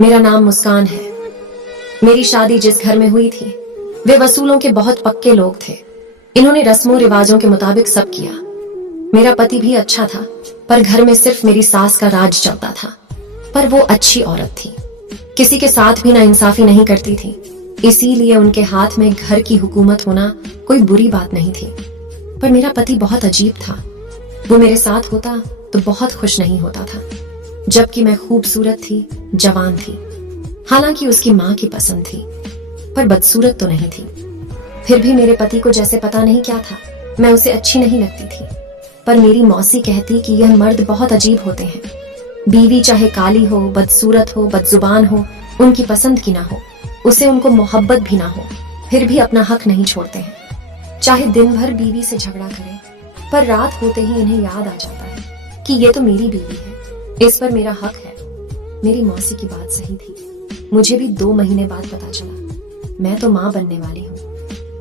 मेरा नाम मुस्कान है। मेरी शादी जिस घर में हुई थी वे वसूलों के बहुत पक्के लोग थे। इन्होंने रस्मों रिवाजों के मुताबिक सब किया। मेरा पति भी अच्छा था, पर घर में सिर्फ मेरी सास का राज चलता था। पर वो अच्छी औरत थी, किसी के साथ भी नाइंसाफी नहीं करती थी, इसीलिए उनके हाथ में घर की हुकूमत होना कोई बुरी बात नहीं थी। पर मेरा पति बहुत अजीब था। वो मेरे साथ होता तो बहुत खुश नहीं होता था, जबकि मैं खूबसूरत थी, जवान थी। हालांकि उसकी माँ की पसंद थी, पर बदसूरत तो नहीं थी। फिर भी मेरे पति को जैसे पता नहीं क्या था, मैं उसे अच्छी नहीं लगती थी। पर मेरी मौसी कहती कि यह मर्द बहुत अजीब होते हैं। बीवी चाहे काली हो, बदसूरत हो, बदजुबान हो, उनकी पसंद की ना हो, उसे उनको मोहब्बत भी ना हो, फिर भी अपना हक नहीं छोड़ते हैं। चाहे दिन भर बीवी से झगड़ा करे, पर रात होते ही इन्हें याद आ जाता है कि ये तो मेरी बीवी है, इस पर मेरा हक है। मेरी मौसी की बात सही थी। मुझे भी 2 महीने बाद पता चला मैं तो माँ बनने वाली हूँ।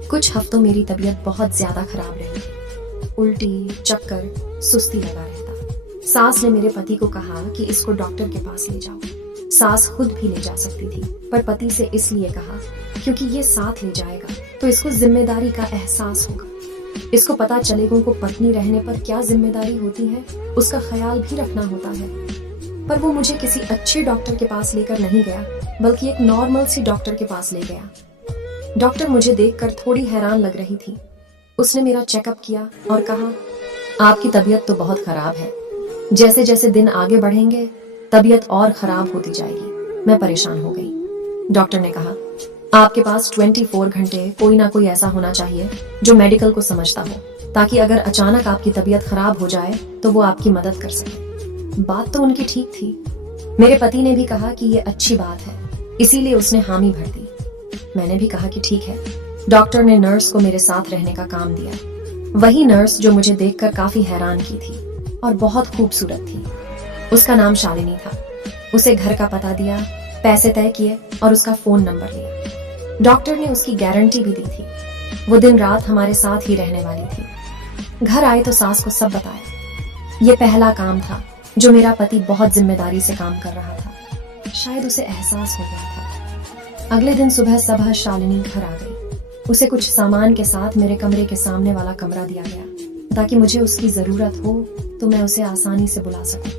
कुछ हफ्तों मेरी तबीयत बहुत ज्यादा खराब रही। उल्टी, चक्कर, सुस्ती लगा रहता। सास ने मेरे पति को कहा कि इसको डॉक्टर के पास ले जाओ। सास खुद भी ले जा सकती थी, पर पति से इसलिए कहा क्योंकि ये साथ ले जाएगा तो इसको जिम्मेदारी का एहसास होगा। इसको पता चलेगा को पत्नी रहने पर क्या जिम्मेदारी होती है, उसका ख्याल भी रखना होता है। पर वो मुझे किसी अच्छे डॉक्टर के पास लेकर नहीं गया, बल्कि एक नॉर्मल सी डॉक्टर के पास ले गया। डॉक्टर मुझे देखकर थोड़ी हैरान लग रही थी। उसने मेरा चेकअप किया और कहा, आपकी तबीयत तो बहुत खराब है। जैसे जैसे दिन आगे बढ़ेंगे तबीयत और खराब होती जाएगी। मैं परेशान हो गई। डॉक्टर ने कहा, आपके पास 24 घंटे कोई ना कोई ऐसा होना चाहिए जो मेडिकल को समझता हो, ताकि अगर अचानक आपकी तबीयत खराब हो जाए तो वो आपकी मदद कर सके। बात तो उनकी ठीक थी। मेरे पति ने भी कहा कि ये अच्छी बात है, इसीलिए उसने हामी भर दी। मैंने भी कहा कि ठीक है। डॉक्टर ने नर्स को मेरे साथ रहने का काम दिया। वही नर्स जो मुझे देखकर काफी हैरान की थी और बहुत खूबसूरत थी। उसका नाम शालिनी था। उसे घर का पता दिया, पैसे तय किए और उसका फोन नंबर लिया। डॉक्टर ने उसकी गारंटी भी दी थी। वो दिन रात हमारे साथ ही रहने वाली थी। घर आए तो सास को सब बताया। ये पहला काम था जो मेरा पति बहुत जिम्मेदारी से काम कर रहा था। शायद उसे एहसास हो गया था। अगले दिन सुबह सुबह शालिनी घर आ गई। उसे कुछ सामान के साथ मेरे कमरे के सामने वाला कमरा दिया गया, ताकि मुझे उसकी जरूरत हो तो मैं उसे आसानी से बुला सकूं।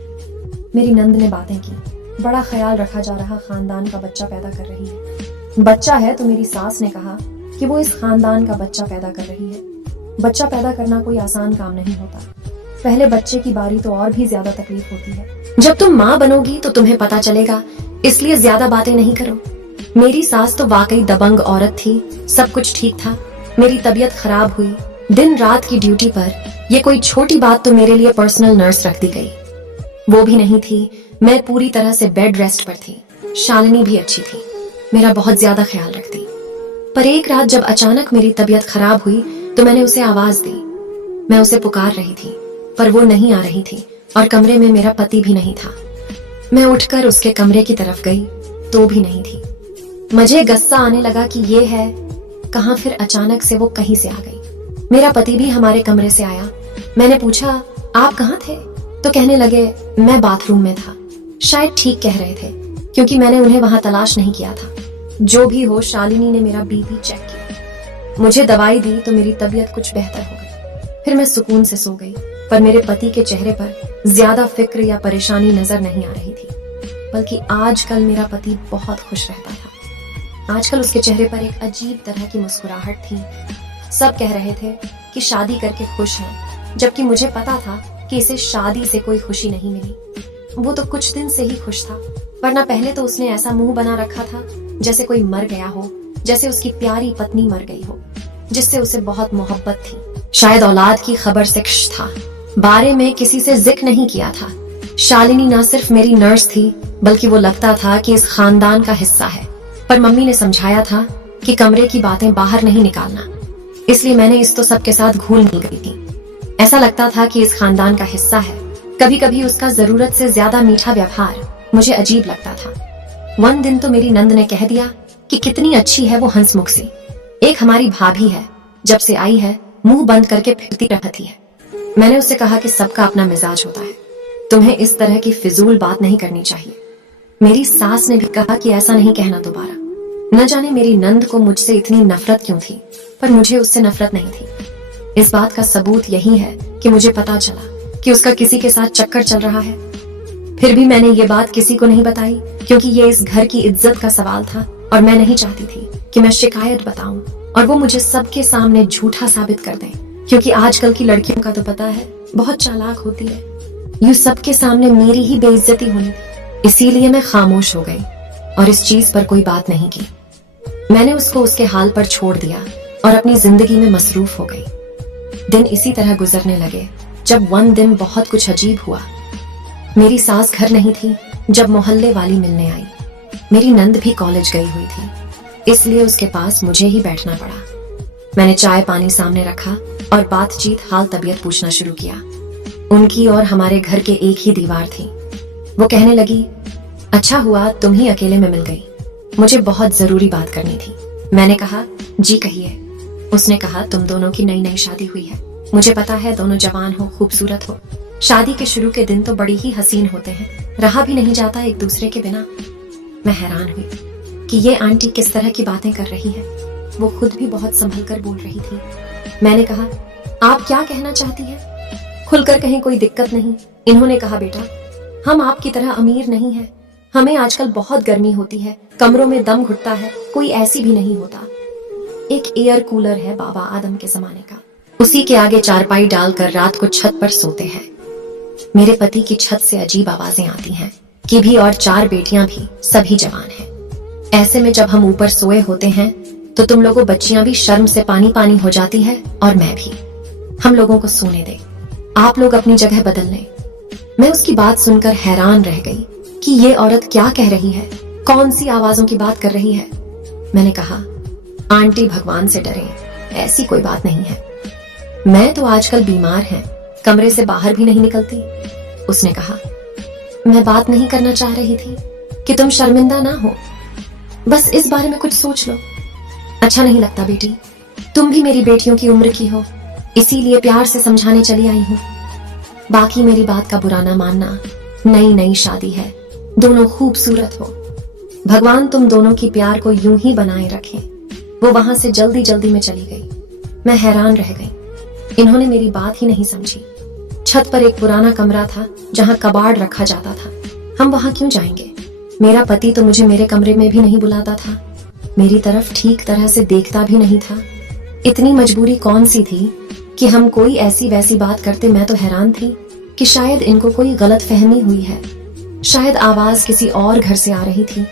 मेरी नंद ने बातें की। बड़ा ख्याल रखा जा रहा खानदान का बच्चा पैदा कर रही है। बच्चा है तो मेरी सास ने कहा कि वो इस खानदान का बच्चा पैदा कर रही है। बच्चा पैदा करना कोई आसान काम नहीं होता। पहले बच्चे की बारी तो और भी ज्यादा तकलीफ होती है। जब तुम माँ बनोगी तो तुम्हें पता चलेगा, इसलिए ज्यादा बातें नहीं करो। मेरी सास तो वाकई दबंग औरत थी। सब कुछ ठीक था। मेरी तबीयत खराब हुई। दिन रात की ड्यूटी पर ये कोई छोटी बात तो मेरे लिए पर्सनल नर्स रख दी गई। वो भी नहीं थी। मैं पूरी तरह से बेड रेस्ट पर थी। शालिनी भी अच्छी थी, मेरा बहुत ज्यादा ख्याल रखती। पर एक रात जब अचानक मेरी तबीयत खराब हुई तो मैंने उसे आवाज दी। मैं उसे पुकार रही थी, पर वो नहीं आ रही थी और कमरे में मेरा पति भी नहीं था। मैं उठकर उसके कमरे की तरफ गई तो भी नहीं थी। मुझे गुस्सा आने लगा कि ये है कहां। फिर अचानक से वो कहीं से आ गई। मेरा पति भी हमारे कमरे से आया। मैंने पूछा, आप कहाँ थे? तो कहने लगे, मैं बाथरूम में था। शायद ठीक कह रहे थे, क्योंकि मैंने उन्हें वहां तलाश नहीं किया था। जो भी हो, शालिनी ने मेरा बीपी चेक किया, मुझे दवाई दी तो मेरी तबीयत कुछ बेहतर हो गई। फिर मैं सुकून से सो गई। पर मेरे पति के चेहरे पर ज्यादा फिक्र या परेशानी नजर नहीं आ रही थी, बल्कि आजकल मेरा पति बहुत खुश रहता था। आजकल उसके चेहरे पर एक अजीब तरह की मुस्कुराहट थी। सब कह रहे थे कि शादी करके खुश है, जबकि मुझे पता था कि इसे शादी से कोई खुशी नहीं मिली। वो तो कुछ दिन से ही खुश था, वरना पहले तो उसने ऐसा मुंह बना रखा था जैसे कोई मर गया हो, जैसे उसकी प्यारी पत्नी मर गई हो, जिससे उसे बहुत मोहब्बत थी। शायद औलाद की खबर से खुश था। बारे में किसी से जिक्र नहीं किया था। शालिनी ना सिर्फ मेरी नर्स थी, बल्कि वो लगता था कि इस खानदान का हिस्सा है। पर मम्मी ने समझाया था कि कमरे की बातें बाहर नहीं निकालना, इसलिए मैंने इस तो सबके साथ घुल मिल गई थी। ऐसा लगता था कि इस खानदान का हिस्सा है। कभी कभी उसका जरूरत से ज्यादा मीठा व्यवहार मुझे अजीब लगता था। वन दिन तो मेरी नंद ने कह दिया कि कितनी अच्छी है वो हंसमुख सी। एक हमारी भाभी है, जब से आई है मुंह बंद करके फिरती रहती है। मैंने उससे कहा कि सबका अपना मिजाज होता है, तुम्हें इस तरह की फिजूल बात नहीं करनी चाहिए। मेरी सास ने भी कहा कि ऐसा नहीं कहना दोबारा। न जाने मेरी नंद को मुझसे इतनी नफरत क्यों थी, पर मुझे उससे नफरत नहीं थी। इस बात का सबूत यही है कि मुझे पता चला कि उसका किसी के साथ चक्कर चल रहा है। फिर भी मैंने ये बात किसी को नहीं बताई, क्योंकि ये इस घर की इज्जत का सवाल था और मैं नहीं चाहती थी कि मैं शिकायत बताऊं और वो मुझे सबके सामने झूठा साबित कर दें, क्योंकि आजकल की लड़कियों का तो पता है, बहुत चालाक होती है। यूं सबके सामने मेरी ही बेइज्जती होनी थी, इसीलिए मैं खामोश हो गई और इस चीज पर कोई बात नहीं की। मैंने उसको उसके हाल पर छोड़ दिया और अपनी जिंदगी में मसरूफ हो गई। दिन इसी तरह गुजरने लगे जब one दिन बहुत कुछ अजीब हुआ। मेरी सास घर नहीं थी जब मोहल्ले वाली मिलने आई। मेरी नंद भी कॉलेज गई हुई थी, इसलिए उसके पास मुझे ही बैठना पड़ा। मैंने चाय पानी सामने रखा और बातचीत हाल तबीयत पूछना शुरू किया। उनकी और हमारे घर के एक ही दीवार थी। वो कहने लगी, अच्छा हुआ तुम ही अकेले में मिल गई, मुझे बहुत जरूरी बात करनी थी। मैंने कहा, जी कहिए। उसने कहा, तुम दोनों की नई नई शादी हुई है। मुझे पता है दोनों जवान हो, खूबसूरत हो। शादी के शुरू के दिन तो बड़ी ही हसीन होते हैं, रहा भी नहीं जाता एक दूसरे के बिना। मैं हैरान हुई कि ये आंटी किस तरह की बातें कर रही है। वो खुद भी बहुत संभल कर बोल रही थी। मैंने कहा, आप क्या कहना चाहती है? खुलकर कहें, कोई दिक्कत नहीं। इन्होंने कहा, बेटा हम आपकी तरह अमीर नहीं हैं, हमें आजकल बहुत गर्मी होती है, कमरों में दम घुटता है, कोई ऐसी भी नहीं होता। एक एयर कूलर है बाबा आदम के जमाने का, उसी के आगे चारपाई डालकर रात को छत पर सोते हैं। मेरे पति की छत से अजीब आवाजें आती हैं कि भी और 4 बेटियां भी, सभी जवान हैं। ऐसे में जब हम ऊपर सोए होते हैं तो तुम लोगों बच्चियां भी शर्म से पानी पानी हो जाती है और मैं भी। हम लोगों को सोने दे, आप लोग अपनी जगह बदल लें। मैं उसकी बात सुनकर हैरान रह गई कि ये औरत क्या कह रही है, कौन सी आवाजों की बात कर रही है। मैंने कहा, आंटी भगवान से डरे, ऐसी कोई बात नहीं है। मैं तो आजकल बीमार है, कमरे से बाहर भी नहीं निकलती। उसने कहा, मैं बात नहीं करना चाह रही थी कि तुम शर्मिंदा ना हो, बस इस बारे में कुछ सोच लो। अच्छा नहीं लगता बेटी, तुम भी मेरी बेटियों की उम्र की हो, इसीलिए प्यार से समझाने चली आई हूँ। बाकी मेरी बात का बुरा ना मानना, नई नई शादी है, दोनों खूबसूरत हो। भगवान तुम दोनों की प्यार को यूं ही बनाए रखें। वो वहां से जल्दी जल्दी में चली गई। मैं हैरान रह गई, इन्होंने मेरी बात ही नहीं समझी। छत पर एक पुराना कमरा था जहां कबाड़ रखा जाता था, हम वहां क्यों जाएंगे? मेरा पति तो मुझे मेरे कमरे में भी नहीं बुलाता था, मेरी तरफ ठीक तरह से देखता भी नहीं था। इतनी मजबूरी कौन सी थी कि हम कोई ऐसी वैसी बात करते। मैं तो हैरान थी कि शायद इनको कोई गलत फहमी हुई है, शायद आवाज किसी और घर से आ रही थी।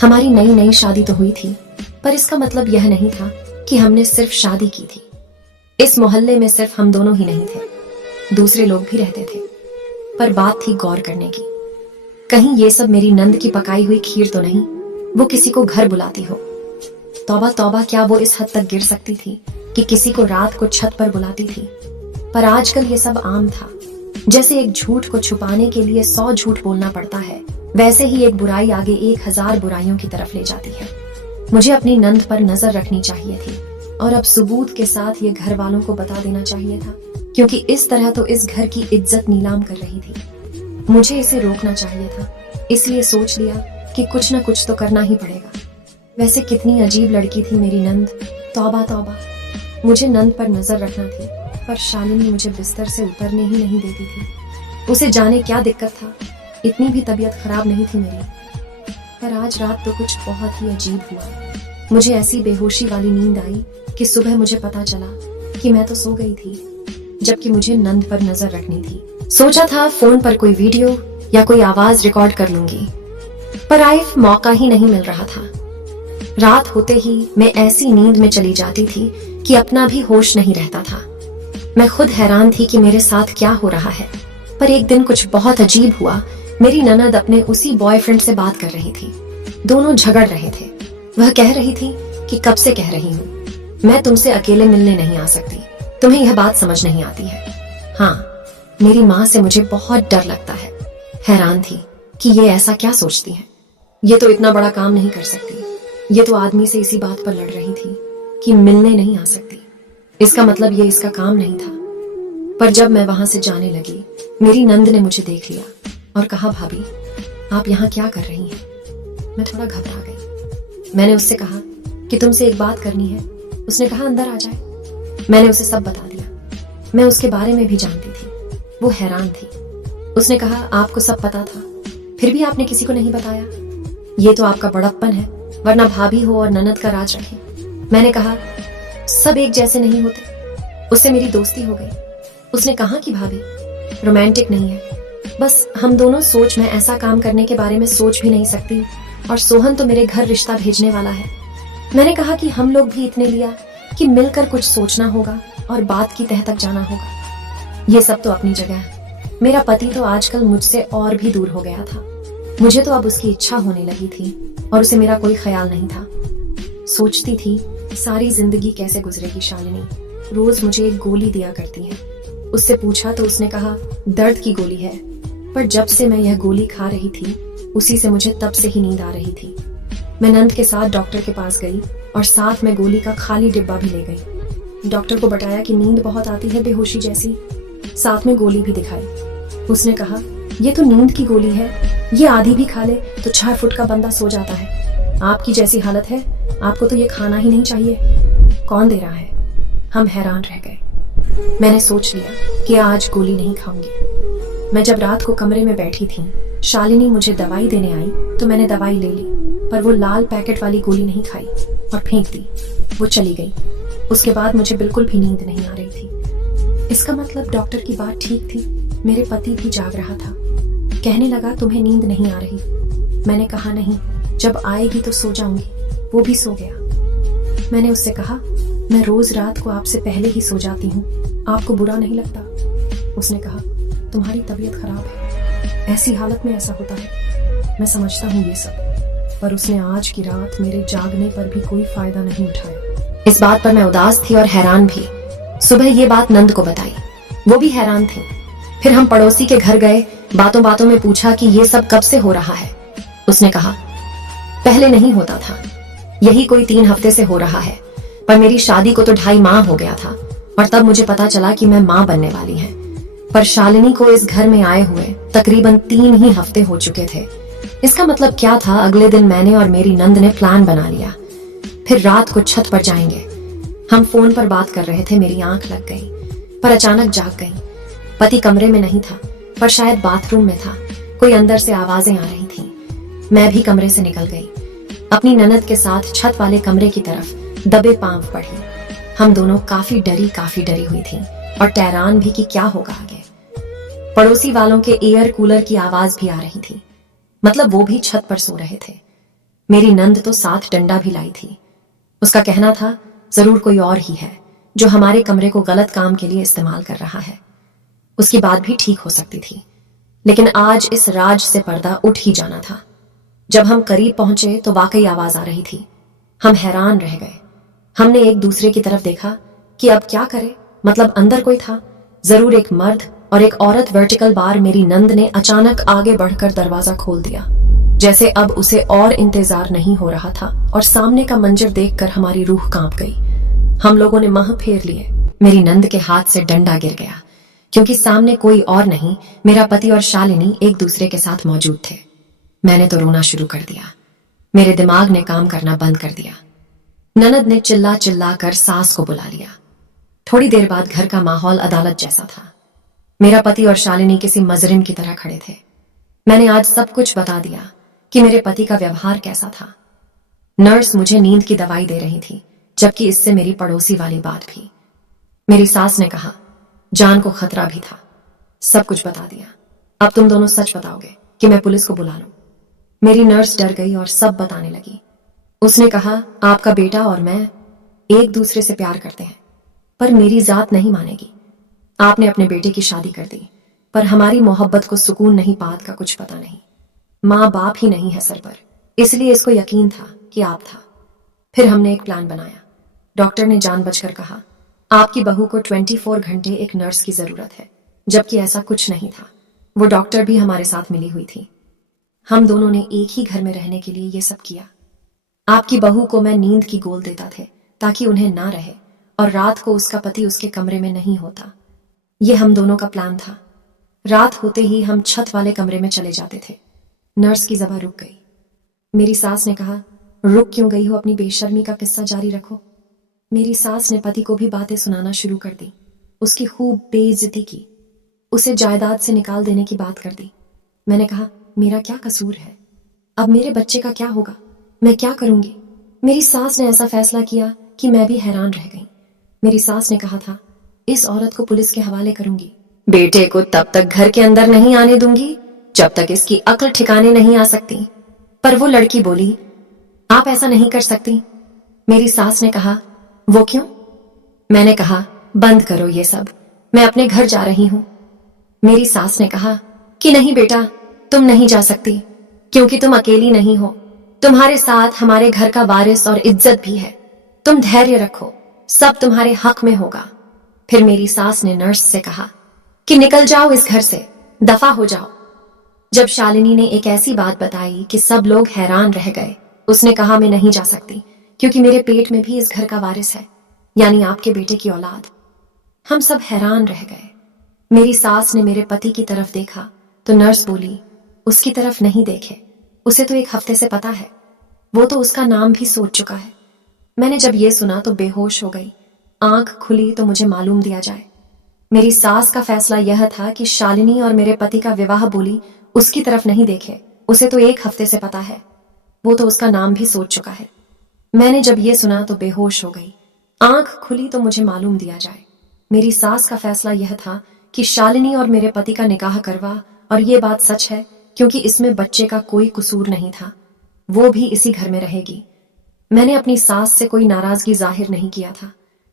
हमारी नई नई शादी तो हुई थी, पर इसका मतलब यह नहीं था कि हमने सिर्फ शादी की थी। इस मोहल्ले में सिर्फ हम दोनों ही नहीं थे, दूसरे लोग भी रहते थे। पर बात थी गौर करने की, कहीं ये सब मेरी नंद की पकाई हुई खीर तो नहीं, वो किसी को घर बुलाती हो। तौबा तौबा, क्या वो इस हद तक गिर सकती थी कि किसी को रात को छत पर बुलाती थी? पर आजकल ये सब आम था। जैसे एक झूठ को छुपाने के लिए 100 झूठ बोलना पड़ता है, वैसे ही एक बुराई आगे 1000 बुराइयों की तरफ ले जाती है। मुझे अपनी नंद पर नजर रखनी चाहिए थी और अब सबूत के साथ ये घर वालों को बता देना चाहिए था, क्योंकि इस तरह तो इस घर की इज्जत नीलाम कर रही थी। मुझे इसे रोकना चाहिए था, इसलिए सोच लिया कि कुछ न कुछ तो करना ही पड़ेगा। वैसे कितनी अजीब लड़की थी मेरी नंद, तौबा तौबा। मुझे नंद पर नजर रखना थी, पर शालिनी मुझे बिस्तर से उतरने ही नहीं देती थी। उसे जाने क्या दिक्कत था, इतनी भी तबीयत खराब नहीं थी मेरी। पर आज रात तो कुछ बहुत ही अजीब हुआ। मुझे ऐसी बेहोशी वाली नींद आई कि सुबह मुझे पता चला कि मैं तो सो गई थी, जबकि मुझे नंद पर नजर रखनी थी। सोचा था फोन पर कोई वीडियो या कोई आवाज रिकॉर्ड कर लूंगी, पर आइफ मौका ही नहीं मिल रहा था। रात होते ही मैं ऐसी नींद में चली जाती थी कि अपना भी होश नहीं रहता था। मैं खुद हैरान थी कि मेरे साथ क्या हो रहा है। पर एक दिन कुछ बहुत अजीब हुआ। मेरी ननद अपने उसी बॉयफ्रेंड से बात कर रही थी, दोनों झगड़ रहे थे। वह कह रही थी कि कब से कह रही हूँ, मैं तुमसे अकेले मिलने नहीं आ सकती, तुम्हें यह बात समझ नहीं आती है। हाँ, मेरी माँ से मुझे बहुत डर लगता है। हैरान थी कि ये ऐसा क्या सोचती है, ये तो इतना बड़ा काम नहीं कर सकती। ये तो आदमी से इसी बात पर लड़ रही थी कि मिलने नहीं आ सकती, इसका मतलब ये इसका काम नहीं था। पर जब मैं वहां से जाने लगी, मेरी नंद ने मुझे देख लिया और कहा, भाभी आप यहाँ क्या कर रही हैं? मैं थोड़ा घबरा गई। मैंने उससे कहा कि तुमसे एक बात करनी है। उसने कहा अंदर आ जाए। मैंने उसे सब बता दिया। मैं उसके बारे में भी जानती थी। वो हैरान थी। उसने कहा आपको सब पता था, फिर भी आपने किसी को नहीं बताया। ये तो आपका बड़प्पन है, वरना भाभी हो और ननद का राज रखे। मैंने कहा सब एक जैसे नहीं होते। उससे मेरी दोस्ती हो गई। उसने कहा कि भाभी रोमांटिक नहीं है, बस हम दोनों सोच में ऐसा काम करने के बारे में सोच भी नहीं सकती, और सोहन तो मेरे घर रिश्ता भेजने वाला है। मैंने कहा कि हम लोग भी इतने लिया कि मिलकर कुछ सोचना होगा और बात की तह तक जाना होगा। ये सब तो अपनी जगह है। मेरा पति तो आजकल मुझसे और भी दूर हो गया था। मुझे तो अब उसकी इच्छा होने लगी थी और उसे मेरा कोई ख्याल नहीं था। सोचती थी सारी जिंदगी कैसे गुजरेगी शालिनी। रोज मुझे एक गोली दिया करती है। उससे पूछा तो उसने कहा दर्द की गोली है, पर जब से मैं यह गोली खा रही थी उसी से मुझे तब से ही नींद आ रही थी। मैं नंद के साथ डॉक्टर के पास गई और साथ में गोली का खाली डिब्बा भी ले गई। डॉक्टर को बताया कि नींद बहुत आती है, बेहोशी जैसी। साथ में गोली भी दिखाई। उसने कहा ये तो नींद की गोली है, ये आधी भी खा ले तो 4 फुट का बंदा सो जाता है। आपकी जैसी हालत है, आपको तो ये खाना ही नहीं चाहिए। कौन दे रहा है? हम हैरान रह गए। मैंने सोच लिया कि आज गोली नहीं खाऊंगी। मैं जब रात को कमरे में बैठी थी, शालिनी मुझे दवाई देने आई तो मैंने दवाई ले ली, पर वो लाल पैकेट वाली गोली नहीं खाई और फेंक दी। वो चली गई। उसके बाद मुझे बिल्कुल भी नींद नहीं आ रही थी। इसका मतलब डॉक्टर की बात ठीक थी। मेरे पति भी जाग रहा था। कहने लगा तुम्हें नींद नहीं आ रही। मैंने कहा नहीं, जब आएगी तो सो जाऊंगी। वो भी सो गया। मैंने उससे कहा मैं रोज रात को आपसे पहले ही सो जाती हूँ, आपको बुरा नहीं लगता? उसने कहा तुम्हारी तबीयत खराब है, ऐसी हालत में ऐसा होता है। मैं समझता हूँ ये सब, पर उसने आज की रात मेरे जागने पर भी कोई फायदा नहीं उठाया। इस बात पर मैं उदास थी और हैरान भी। सुबह ये बात नंद को बताई। वो भी हैरान थी। फिर हम पड़ोसी के घर गए। बातों बातों में पूछा कि ये सब कब से हो रहा है। उसने कहा पहले नहीं होता था, यही कोई 3 हफ्ते से हो रहा है, पर मेरी शादी को तो 2.5 माह हो गया था और तब मुझे पता चला कि मैं मां बनने वाली है। पर शालिनी को इस घर में आए हुए तकरीबन 3 ही हफ्ते हो चुके थे। इसका मतलब क्या था? अगले दिन मैंने और मेरी नंद ने प्लान बना लिया। फिर रात को छत पर जाएंगे। हम फोन पर बात कर रहे थे, मेरी आंख लग गई, पर अचानक जाग गई। पति कमरे में नहीं था, पर शायद बाथरूम में था। कोई अंदर से आवाजें आ रही थीं। मैं भी कमरे से निकल गई। अपनी ननद के साथ छत वाले कमरे की तरफ दबे पांव बढ़ी। हम दोनों काफी डरी हुई थी और हैरान भी कि क्या होगा आगे। पड़ोसी वालों के एयर कूलर की आवाज भी आ रही थी, मतलब वो भी छत पर सो रहे थे। मेरी नंद तो साथ डंडा भी लाई थी। उसका कहना था जरूर कोई और ही है जो हमारे कमरे को गलत काम के लिए इस्तेमाल कर रहा है। उसकी बात भी ठीक हो सकती थी, लेकिन आज इस राज से पर्दा उठ ही जाना था। जब हम करीब पहुंचे तो वाकई आवाज आ रही थी। हम हैरान रह गए। हमने एक दूसरे की तरफ देखा कि अब क्या करें, मतलब अंदर कोई था, जरूर एक मर्द और एक औरत। वर्टिकल बार मेरी नंद ने अचानक आगे बढ़कर दरवाजा खोल दिया, जैसे अब उसे और इंतजार नहीं हो रहा था, और सामने का मंजर देखकर हमारी रूह कांप गई। हम लोगों ने माह फेर लिए। मेरी नंद के हाथ से डंडा गिर गया, क्योंकि सामने कोई और नहीं, मेरा पति और शालिनी एक दूसरे के साथ मौजूद थे। मैंने तो रोना शुरू कर दिया। मेरे दिमाग ने काम करना बंद कर दिया। ननद ने चिल्ला चिल्ला कर सास को बुला लिया। थोड़ी देर बाद घर का माहौल अदालत जैसा था। मेरा पति और शालिनी किसी मजरिम की तरह खड़े थे। मैंने आज सब कुछ बता दिया कि मेरे पति का व्यवहार कैसा था। नर्स मुझे नींद की दवाई दे रही थी, जबकि इससे मेरी पड़ोसी वाली बात भी। मेरी सास ने कहा जान को खतरा भी था। सब कुछ बता दिया। अब तुम दोनों सच बताओगे कि मैं पुलिस को बुला लूं? मेरी नर्स डर गई और सब बताने लगी। उसने कहा आपका बेटा और मैं एक दूसरे से प्यार करते हैं, पर मेरी जात नहीं मानेगी। आपने अपने बेटे की शादी कर दी, पर हमारी मोहब्बत को सुकून नहीं, बात का कुछ पता नहीं। माँ बाप ही नहीं है सर पर, इसलिए इसको यकीन था कि आप था। फिर हमने एक प्लान बनाया। डॉक्टर ने जानबूझकर कहा आपकी बहू को 24 घंटे एक नर्स की जरूरत है, जबकि ऐसा कुछ नहीं था। वो डॉक्टर भी हमारे साथ मिली हुई थी। हम दोनों ने एक ही घर में रहने के लिए ये सब किया। आपकी बहू को मैं नींद की गोल देता थे ताकि उन्हें ना रहे, और रात को उसका पति उसके कमरे में नहीं होता। ये हम दोनों का प्लान था। रात होते ही हम छत वाले कमरे में चले जाते थे। नर्स की ज़बान रुक गई। मेरी सास ने कहा, रुक क्यों गई हो, अपनी बेशर्मी का किस्सा जारी रखो। मेरी सास ने पति को भी बातें सुनाना शुरू कर दी। उसकी खूब बेइज्जती की, उसे जायदाद से निकाल देने की बात कर दी। मैंने कहा, मेरा क्या कसूर है? अब मेरे बच्चे का क्या होगा? मैं क्या करूंगी? मेरी सास ने ऐसा फैसला किया कि मैं भी हैरान रह गई। मेरी सास ने कहा था, इस औरत को पुलिस के हवाले करूंगी। बेटे को तब तक घर के अंदर नहीं आने दूंगी जब तक इसकी अक्ल ठिकाने नहीं आ सकती। पर वो लड़की बोली, आप ऐसा नहीं कर सकती। मेरी सास ने कहा, वो क्यों? मैंने कहा, बंद करो ये सब, मैं अपने घर जा रही हूं। मेरी सास ने कहा कि नहीं बेटा, तुम नहीं जा सकती, क्योंकि तुम अकेली नहीं हो, तुम्हारे साथ हमारे घर का वारिस और इज्जत भी है। तुम धैर्य रखो, सब तुम्हारे हक में होगा। फिर मेरी सास ने नर्स से कहा कि निकल जाओ इस घर से, दफा हो जाओ। जब शालिनी ने एक ऐसी बात बताई कि सब लोग हैरान रह गए। उसने कहा, मैं नहीं जा सकती, क्योंकि मेरे पेट में भी इस घर का वारिस है, यानी आपके बेटे की औलाद। हम सब हैरान रह गए। मेरी सास ने मेरे पति की तरफ देखा तो नर्स बोली, उसकी तरफ नहीं देखे, उसे तो 1 हफ्ते से पता है, वो तो उसका नाम भी सोच चुका है। मैंने जब ये सुना तो बेहोश हो गई। आंख खुली तो मुझे मालूम दिया जाए। मेरी सास का फैसला यह था कि शालिनी और मेरे पति का विवाह बोली उसकी तरफ नहीं देखे, उसे तो 1 हफ्ते से पता है, वो तो उसका नाम भी सोच चुका है। मैंने जब ये सुना तो बेहोश हो गई। आंख खुली तो मुझे मालूम दिया जाए। मेरी सास का फैसला यह था कि शालिनी और मेरे पति का निकाह करवा, और ये बात सच है क्योंकि इसमें बच्चे का कोई कसूर नहीं था, वो भी इसी घर में रहेगी। मैंने अपनी सास से कोई नाराजगी जाहिर नहीं किया था,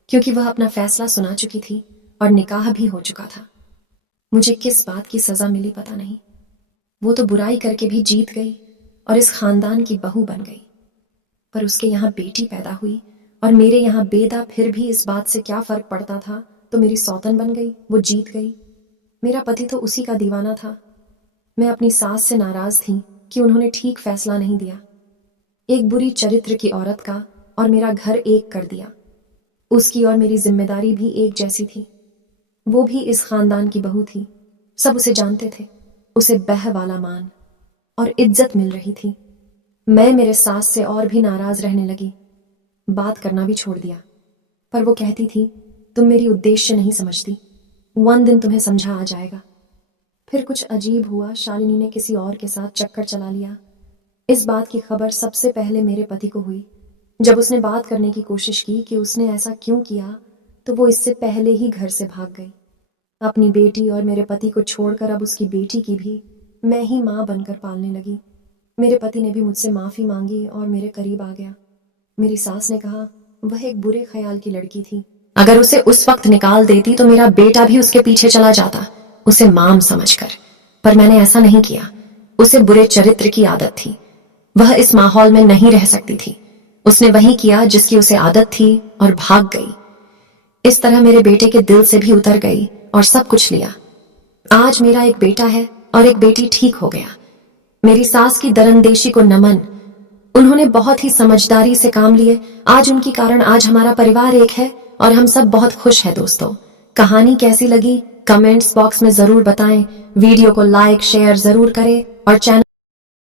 क्योंकि वह अपना फैसला सुना चुकी थी और निकाह भी हो चुका था। मुझे किस बात की सजा मिली पता नहीं। वो तो बुराई करके भी जीत गई और इस खानदान की बहू बन गई। पर उसके यहाँ बेटी पैदा हुई और मेरे यहाँ बेदा, फिर भी इस बात से क्या फर्क पड़ता था? तो मेरी सौतन बन गई, वो जीत गई। मेरा पति तो उसी का दीवाना था। मैं अपनी सास से नाराज थी कि उन्होंने ठीक फैसला नहीं दिया। एक बुरी चरित्र की औरत का और मेरा घर एक कर दिया। उसकी और मेरी जिम्मेदारी भी एक जैसी थी। वो भी इस खानदान की बहू थी, सब उसे जानते थे। उसे बह वाला मान और इज्जत मिल रही थी। मैं मेरे सास से और भी नाराज रहने लगी, बात करना भी छोड़ दिया। पर वो कहती थी, तुम मेरी उद्देश्य नहीं समझती, 1 दिन तुम्हें समझा आ जाएगा। फिर कुछ अजीब हुआ, शालिनी ने किसी और के साथ चक्कर चला लिया। इस बात की खबर सबसे पहले मेरे पति को हुई। जब उसने बात करने की कोशिश की कि उसने ऐसा क्यों किया, तो वो इससे पहले ही घर से भाग गई। अपनी बेटी और मेरे पति को छोड़कर अब उसकी बेटी की भी मैं ही माँ बनकर पालने लगी। मेरे पति ने भी मुझसे माफ़ी मांगी और मेरे करीब आ गया। मेरी सास ने कहा, वह एक बुरे ख्याल की लड़की थी, अगर उसे उस वक्त निकाल देती तो मेरा बेटा भी उसके पीछे चला जाता, उसे माम समझकर। पर मैंने ऐसा नहीं किया। उसे बुरे चरित्र की आदत थी, वह इस माहौल में नहीं रह सकती थी। उसने वही किया जिसकी उसे आदत थी और भाग गई। इस तरह मेरे बेटे के दिल से भी उतर गई और सब कुछ लिया। आज मेरा एक बेटा है और एक बेटी ठीक हो गया। मेरी सास की दरंदेशी को नमन, उन्होंने बहुत ही समझदारी से काम लिए। आज उनकी कारण आज हमारा परिवार एक है और हम सब बहुत खुश हैं। दोस्तों, कहानी कैसी लगी कमेंट्स बॉक्स में जरूर बताएं। वीडियो को लाइक शेयर जरूर करें और चैनल